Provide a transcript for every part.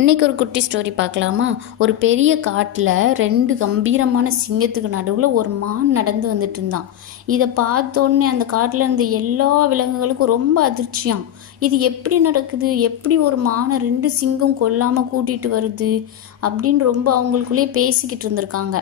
இன்றைக்கி ஒரு குட்டி ஸ்டோரி பார்க்கலாமா? ஒரு பெரிய காட்டில் 2 கம்பீரமான சிங்கத்துக்கு நடுவில் ஒரு மான் நடந்து வந்துட்டு இருந்தான். இதை பார்த்தோன்னே அந்த காட்டில் இருந்த எல்லா விலங்குகளுக்கும் ரொம்ப அதிர்ச்சியாம். இது எப்படி நடக்குது? எப்படி ஒரு மானை 2 சிங்கம் கொல்லாமல் கூட்டிகிட்டு வருது அப்படின்னு ரொம்ப அவங்களுக்குள்ளேயே பேசிக்கிட்டு இருந்திருக்காங்க.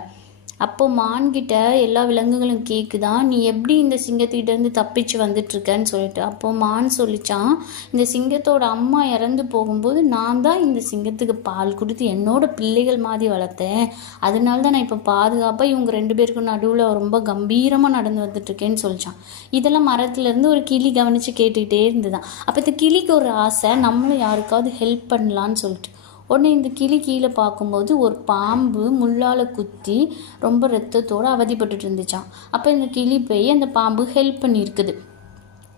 அப்போ மான்கிட்ட எல்லா விலங்குகளும் கேட்குதான், நீ எப்படி இந்த சிங்கத்திட்டேருந்து தப்பிச்சு வந்துட்டுருக்கன்னு சொல்லிட்டு. அப்போ மான் சொல்லிச்சான், இந்த சிங்கத்தோட அம்மா இறந்து போகும்போது நான் தான் இந்த சிங்கத்துக்கு பால் கொடுத்து என்னோட பிள்ளைகள் மாதிரி வளர்த்தேன். அதனால தான் நான் இப்போ பாதுகாப்பாக இவங்க 2 பேருக்கும் நடுவில் ரொம்ப கம்பீரமாக நடந்து வந்துட்டுருக்கேன்னு சொல்லிச்சான். இதெல்லாம் மரத்துலேருந்து ஒரு கிளி கவனித்து கேட்டுக்கிட்டே இருந்துதான். அப்போ இந்த கிளிக்கு ஒரு ஆசை, நம்மளும் யாருக்காவது ஹெல்ப் பண்ணலான்னு சொல்லிட்டு. உடனே இந்த கிளி கீழே பார்க்கும்போது ஒரு பாம்பு முள்ளால் குத்தி ரொம்ப ரத்தத்தோடு அவதிப்பட்டுட்டு இருந்துச்சான். அப்போ இந்த கிளி போய் அந்த பாம்பு ஹெல்ப் பண்ணியிருக்குது,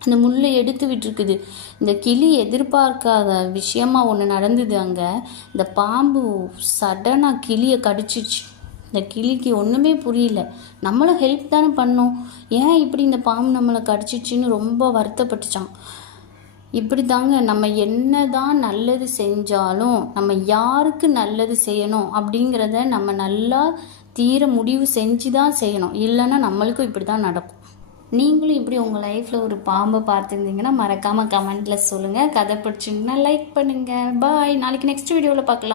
அந்த முள்ளை எடுத்து விட்டுருக்குது. இந்த கிளி எதிர்பார்க்காத விஷயமா ஒன்று நடந்தது. அங்கே இந்த பாம்பு சடனாக கிளியை கடிச்சிச்சு. இந்த கிளிக்கு ஒன்றுமே புரியல, நம்மளும் ஹெல்ப் தானே பண்ணோம், ஏன் இப்படி இந்த பாம்பு நம்மளை கடிச்சிச்சின்னு ரொம்ப வருத்தப்பட்டுச்சான். இப்படி தாங்க நம்ம என்ன தான் நல்லது செஞ்சாலும் நம்ம யாருக்கு நல்லது செய்யணும் அப்படிங்கிறத நம்ம நல்லா தீர முடிவு செஞ்சு தான் செய்யணும். இல்லைன்னா நம்மளுக்கும் இப்படி தான் நடக்கும். நீங்களும் இப்படி உங்கள் லைஃப்பில் ஒரு பாம்பை பார்த்துருந்தீங்கன்னா மறக்காமல் கமெண்ட்டில் சொல்லுங்கள். கதை பிடிச்சிங்கன்னா லைக் பண்ணுங்கள். பாய். நாளைக்கு நெக்ஸ்ட் வீடியோவில் பார்க்கலாம்.